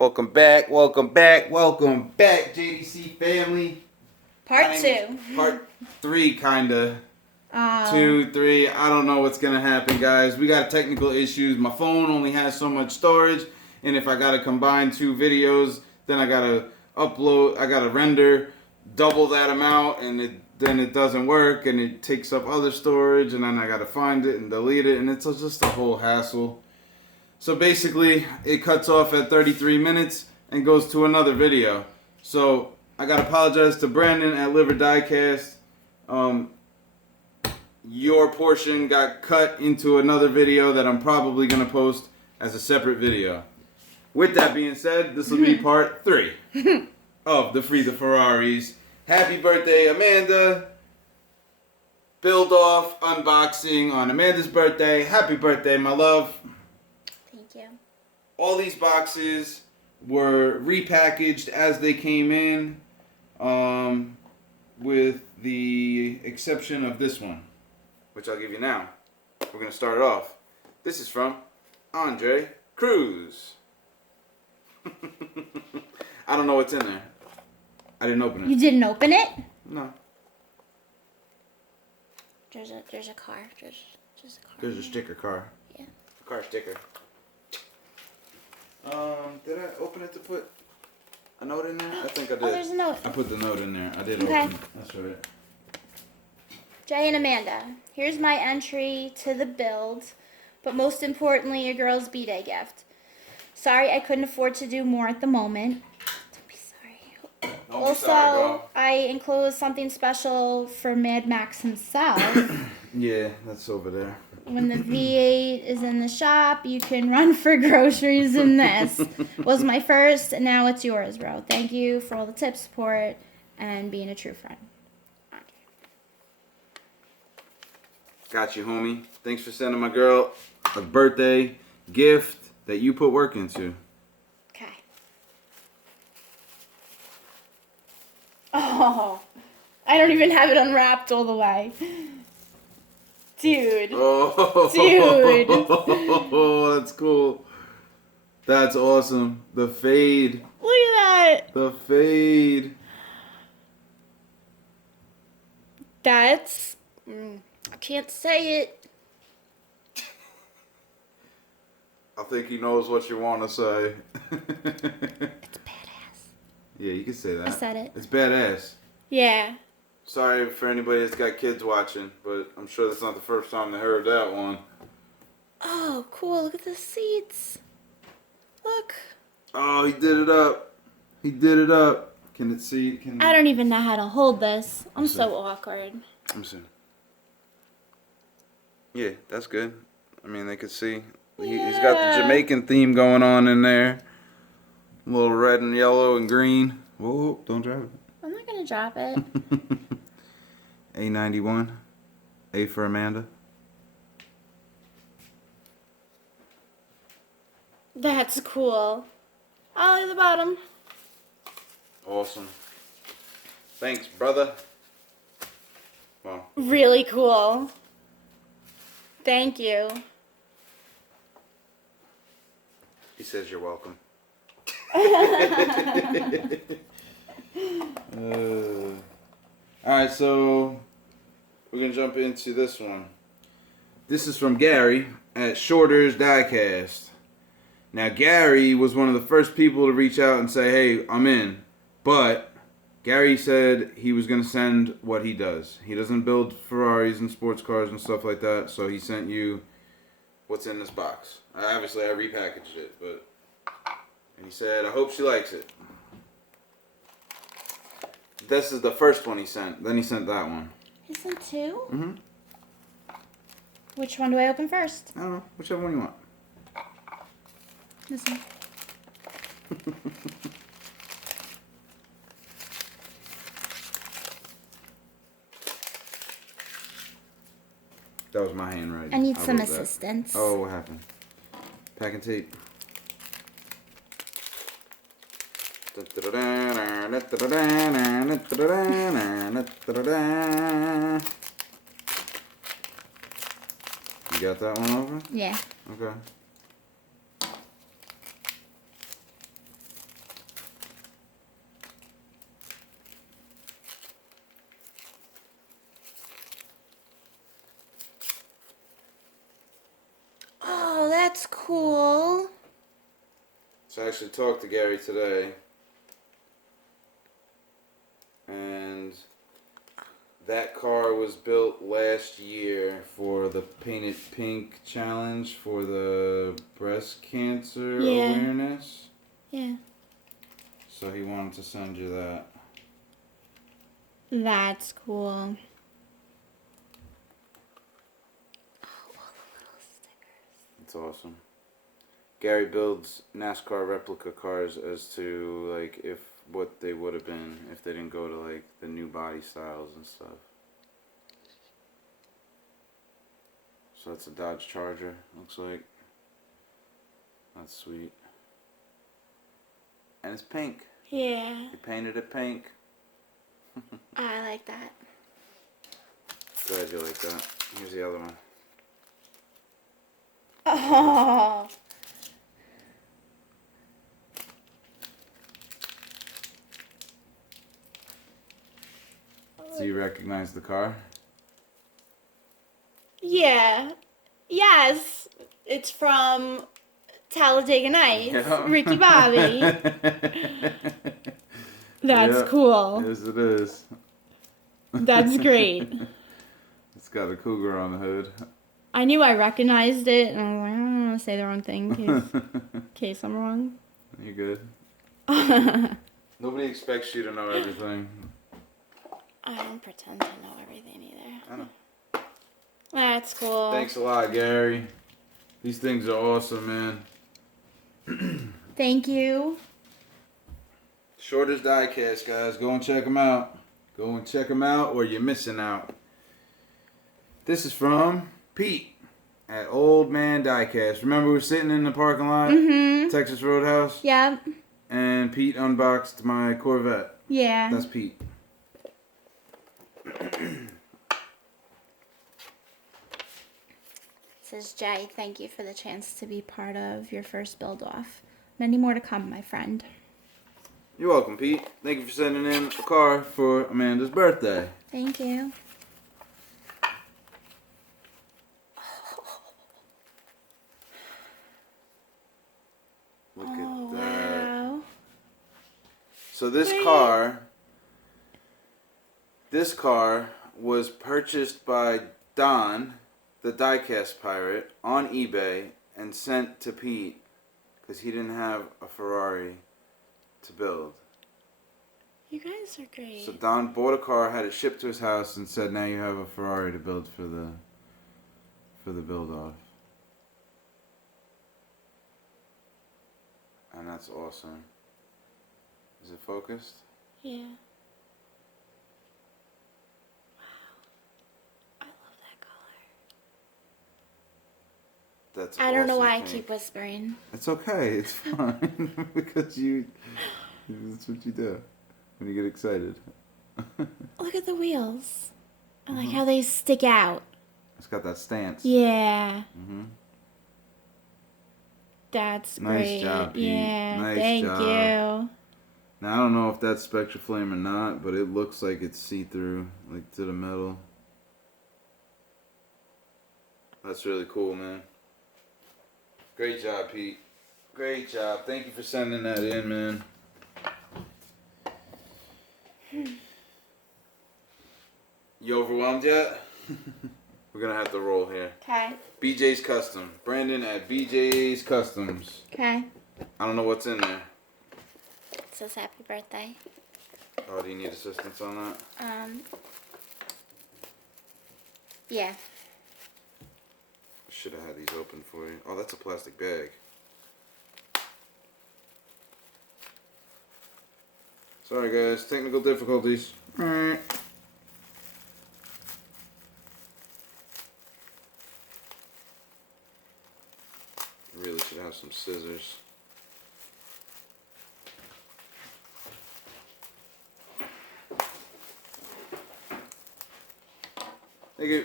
Welcome back, JDC Family. Part 2. Part 3, kinda. 2, 3, I don't know what's gonna happen, guys. We got technical issues. My phone only has so much storage, and if I gotta combine 2 videos, then I gotta render double that amount, and then it doesn't work, and it takes up other storage, and then I gotta find it and delete it, and it's just a whole hassle. So basically, it cuts off at 33 minutes and goes to another video. So I gotta apologize to Brandon at Man Diecast. Your portion got cut into another video that I'm probably gonna post as a separate video. With that being said, this will be part 3 of the Free the Ferraris. Happy birthday, Amanda! Build off unboxing on Amanda's birthday. Happy birthday, my love. Thank you. All these boxes were repackaged as they came in, with the exception of this one, which I'll give you now. We're going to start it off. This is from Andre Cruz. I don't know what's in there. I didn't open it. You didn't open it? No. There's a car. There's a car. There's a sticker car. Yeah. A car sticker. Did I open it to put a note in there? I think I did. Oh, there's a note. I put the note in there. I did Okay. open it. That's right. Jay and Amanda, here's my entry to the build, but most importantly, your girl's B-Day gift. Sorry I couldn't afford to do more at the moment. Don't be sorry. Don't be sorry, girl. I enclosed something special for Mad Max himself. Yeah, that's over there. When the V8 is in the shop, you can run for groceries in this. Was my first, and now it's yours, bro. Thank you for all the tip, support, and being a true friend. Got you, homie. Thanks for sending my girl a birthday gift that you put work into. Okay. Oh, I don't even have it unwrapped all the way. Dude. Oh, Dude. Oh, that's cool. That's awesome. The fade. Look at that. The fade. That's... I can't say it. I think he knows what you want to say. It's badass. Yeah, you can say that. I said it. It's badass. Yeah. Sorry for anybody that's got kids watching, but I'm sure that's not the first time they heard that one. Oh, cool. Look at the seats. Look. Oh, he did it up. He did it up. Can it see? I don't even know how to hold this. I'm so awkward. Let me see. Yeah, that's good. I mean, they could see. He's got the Jamaican theme going on in there. A little red and yellow and green. Whoa, don't drop it. I'm not going to drop it. A91. A for Amanda. That's cool. Ollie at the bottom. Awesome. Thanks, brother. Wow. Really cool. Thank you. He says you're welcome. Alright, so we're going to jump into this one. This is from Gary at Shorter's Diecast. Now, Gary was one of the first people to reach out and say, hey, I'm in. But Gary said he was going to send what he does. He doesn't build Ferraris and sports cars and stuff like that, so he sent you what's in this box. Obviously, I repackaged it, but... And he said, I hope she likes it. This is the first one he sent. Then he sent that one. He sent 2? Mm-hmm. Which one do I open first? I don't know. Whichever one you want. This one. That was my handwriting. I need some wrote that. assistance. Oh, what happened? Packing tape. You got that one over? Yeah. Okay. So I actually talked to Gary today, and that car was built last year for the Paint It Pink challenge for the breast cancer awareness. Yeah. So he wanted to send you that. That's cool. Oh, all the little stickers. It's awesome. Gary builds NASCAR replica cars as to like if what they would have been if they didn't go to like the new body styles and stuff. So that's a Dodge Charger, looks like. That's sweet. And it's pink. Yeah. He painted it pink. I like that. Glad you like that. Here's the other one. Oh. Do you recognize the car? Yeah. Yes. It's from Talladega Nights. Yeah. Ricky Bobby. That's Yeah. cool. Yes, it is. That's great. It's got a cougar on the hood. I knew I recognized it, and I was like, I don't want to say the wrong thing in case I'm wrong. You're good. Nobody expects you to know everything. I don't pretend to know everything either. I know. That's cool. Thanks a lot, Gary. These things are awesome, man. Thank you. Shortest Diecast, guys. Go and check them out. Go and check them out or you're missing out. This is from Pete at Old Man Diecast. Remember we were sitting in the parking lot? Mm-hmm. Texas Roadhouse? Yep. And Pete unboxed my Corvette. Yeah. That's Pete. Says Jay, thank you for the chance to be part of your first build off. Many more to come, my friend. You're welcome, Pete. Thank you for sending in a car for Amanda's birthday. Thank you. Look at that. Wow. So this car was purchased by Don, the Diecast pirate, on eBay and sent to Pete because he didn't have a Ferrari to build. You guys are great. So Don bought a car, had it shipped to his house, and said, "Now you have a Ferrari to build for the build off." And that's awesome. Is it focused? Yeah. Wow. I love that color. That's I don't know awesome why I pink. keep whispering. It's okay. It's fine because that's what you do when you get excited. Look at the wheels. I like how they stick out. It's got that stance. Yeah. Mhm. That's Nice great. job, Pete. Yeah. Nice Thank job. you. Now I don't know if that's Spectraflame or not, but it looks like it's see-through, like to the metal. That's really cool, man. Great job, Pete. Great job. Thank you for sending that in, man. You overwhelmed yet? We're gonna have to roll here. Okay. BJ's Custom. Brandon at BJ's Customs. Okay. I don't know what's in there. It says happy birthday. Oh, do you need assistance on that? Yeah. Should have had these open for you. Oh, that's a plastic bag. Sorry, guys. Technical difficulties. Alright. Really should have some scissors. Thank you.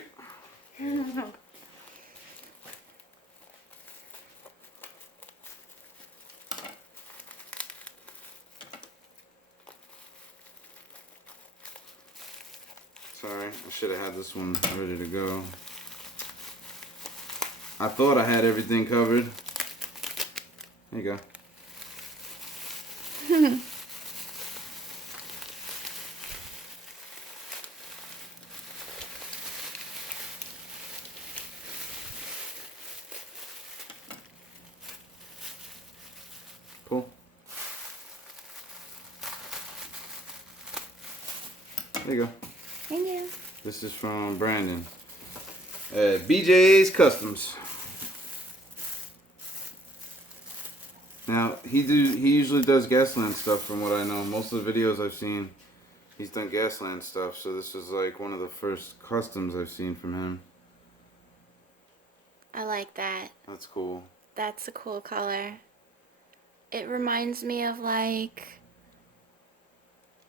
Sorry, I should have had this one ready to go. I thought I had everything covered. There you go. Cool. There you go. Thank you. This is from Brandon at BJ's Customs. Now he usually does Gasland stuff from what I know. Most of the videos I've seen, he's done Gasland stuff. So this is like one of the first customs I've seen from him. I like that. That's cool. That's a cool color. It reminds me of like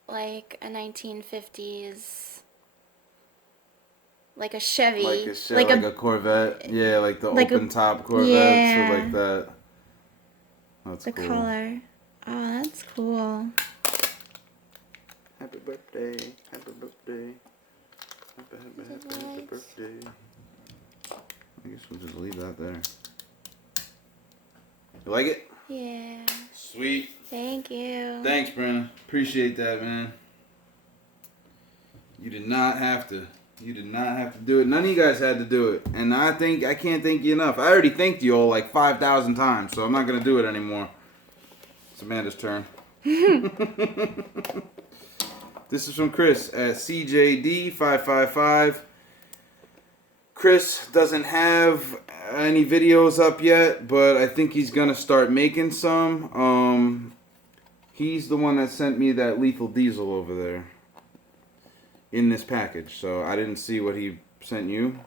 a 1950s, like a Chevy. Like a Corvette. Yeah, like the open top Corvette. Yeah. So like that. That's the cool. color. Oh, that's cool. Happy birthday. Happy birthday. Happy birthday. I guess we'll just leave that there. You like it? Yeah. Sweet. Thank you. Thanks, Brenna. Appreciate that, man. You did not have to. You did not have to do it. None of you guys had to do it. And I can't thank you enough. I already thanked you all like 5,000 times, so I'm not going to do it anymore. It's Amanda's turn. This is from Chris at CJD555. Chris doesn't have any videos up yet, but I think he's going to start making some. He's the one that sent me that lethal diesel over there in this package. So I didn't see what he sent you,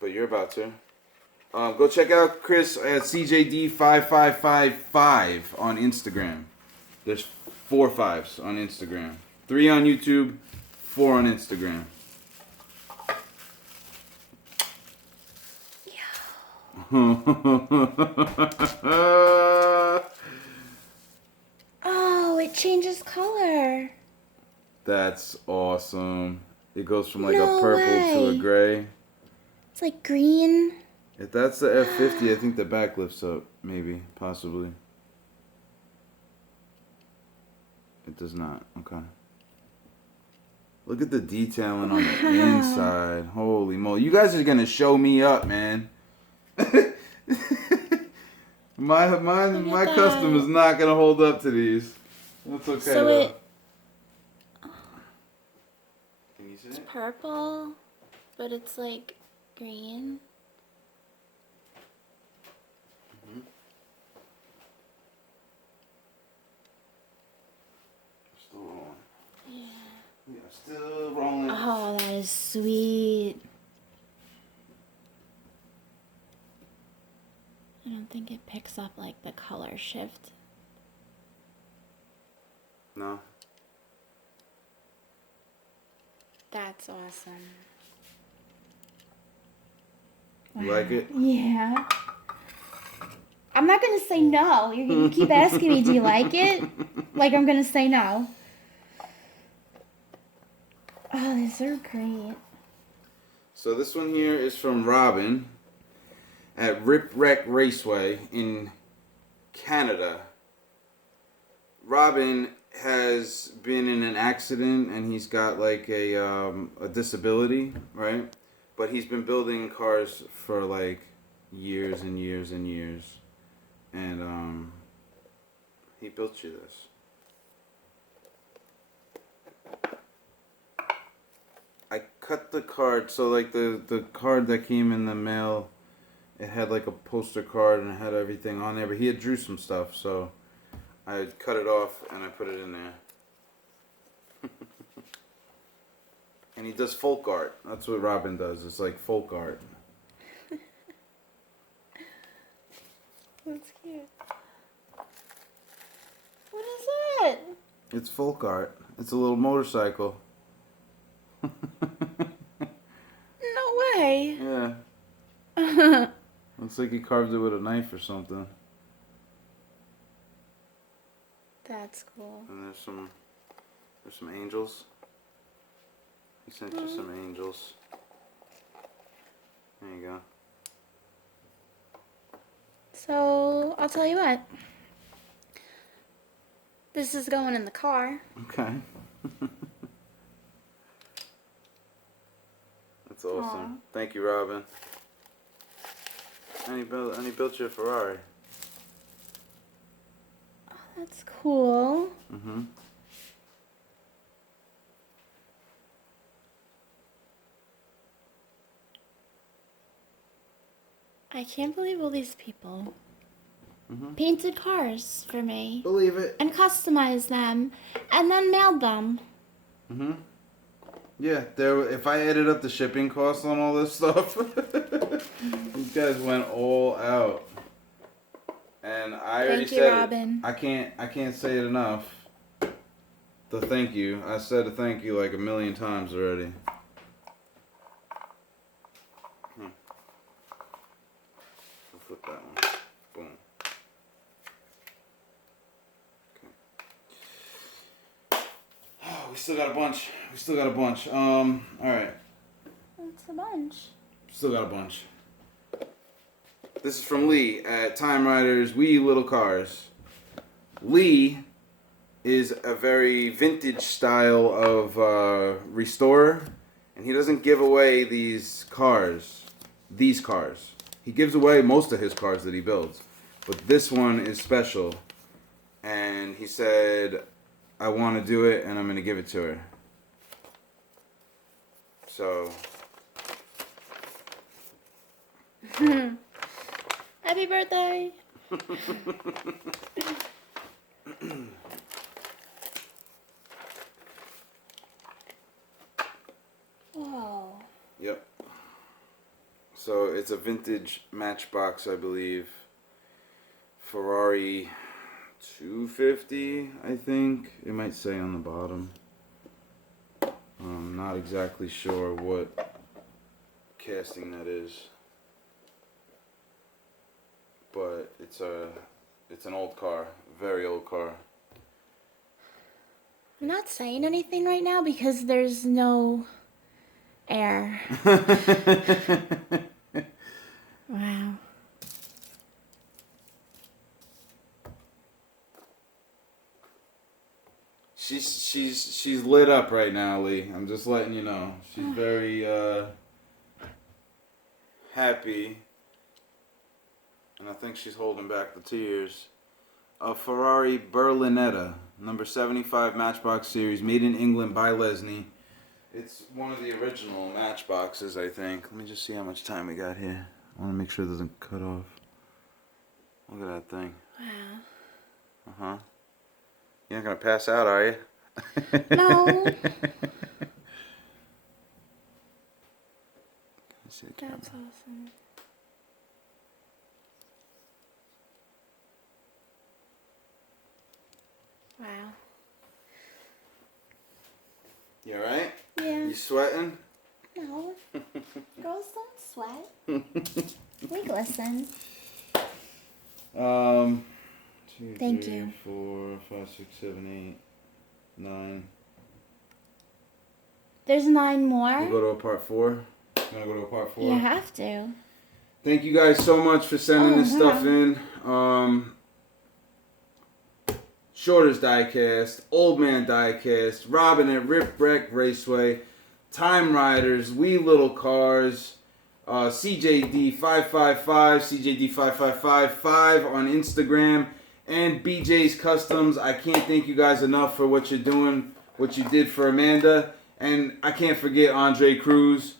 but you're about to. Go check out Chris at CJD5555 on Instagram. There's 4 5s on Instagram. 3 on YouTube, 4 on Instagram. Oh, it changes color. That's awesome. It goes from like No a purple way. to a gray. It's like green. If that's the F50, I think the back lifts up. Maybe. Possibly. It does not. Okay. Look at the detailing on the inside. Holy moly. You guys are going to show me up, man. my custom is not going to hold up to these. That's okay. So though. Can you see It's it? purple, but it's like green. Still rolling. Yeah. Still rolling. Oh, that is sweet. I don't think it picks up like the color shift. No. That's awesome. You like it? Yeah. I'm not going to say no. You keep asking me, do you like it? Like I'm going to say no. Oh, these are great. So this one here is from Robin at Rip Wreck Raceway in Canada. Robin has been in an accident and he's got like a disability, right? But he's been building cars for like years and years and years. And he built you this. I cut the card, so like the card that came in the mail, it had like a poster card and it had everything on there, but he had drew some stuff, so I cut it off and I put it in there. And he does folk art. That's what Robin does. It's like folk art. That's cute. What is it? It's folk art. It's a little motorcycle. No way. Yeah. Looks like he carved it with a knife or something. That's cool. And there's some angels. He sent you some angels. There you go. So, I'll tell you what. This is going in the car. Okay. That's awesome. Aw. Thank you, Robin. And he built you a Ferrari. Oh, that's cool. Mm-hmm. I can't believe all these people painted cars for me. Believe it. And customized them. And then mailed them. Mm-hmm. Yeah, if I added up the shipping costs on all this stuff, these guys went all out. And I already Thank you, said Robin. I can't say it enough. The thank you. I said a thank you like a million times already. I'll flip that one. Boom. Okay. Oh, we still got a bunch. All right. That's a bunch. Still got a bunch. This is from Lee at Time Riders Wee Little Cars. Lee is a very vintage style of restorer, and he doesn't give away these cars. He gives away most of his cars that he builds, but this one is special. And he said, I want to do it, and I'm going to give it to her. So... Happy birthday! Whoa. Yep. So it's a vintage Matchbox, I believe. Ferrari 250, I think. It might say on the bottom. I'm not exactly sure what casting that is. But it's an old car, very old car. I'm not saying anything right now because there's no air. Wow. She's lit up right now, Lee. I'm just letting you know. She's very happy. And I think she's holding back the tears. A Ferrari Berlinetta, number 75 Matchbox Series, made in England by Lesney. It's one of the original Matchboxes, I think. Let me just see how much time we got here. I want to make sure it doesn't cut off. Look at that thing. Wow. Uh-huh. You're not going to pass out, are you? No. See the camera. That's awesome. Wow. You alright? Yeah. You sweating? No. Girls don't sweat. We glisten. 2, Thank 3, you. 4, 5, 6, 7, 8, 9. There's 9 more. We'll go to a part 4. You want to go to a part 4? You have to. Thank you guys so much for sending this stuff in. Shorter's Diecast, Old Man Diecast, Robin at Rip Wreck Raceway, Time Riders, Wee Little Cars, CJD555, CJD5555 on Instagram, and BJ's Customs. I can't thank you guys enough for what you're doing, what you did for Amanda. And I can't forget Andre Cruz.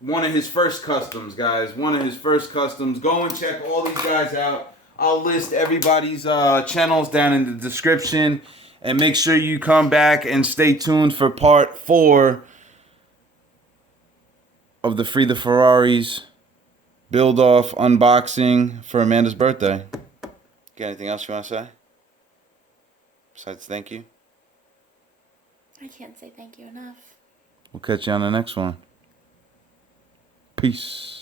One of his first customs, guys. One of his first customs. Go and check all these guys out. I'll list everybody's channels down in the description. And make sure you come back and stay tuned for part 4 of the Free the Ferraris build-off unboxing for Amanda's birthday. Got anything else you want to say? Besides thank you? I can't say thank you enough. We'll catch you on the next one. Peace.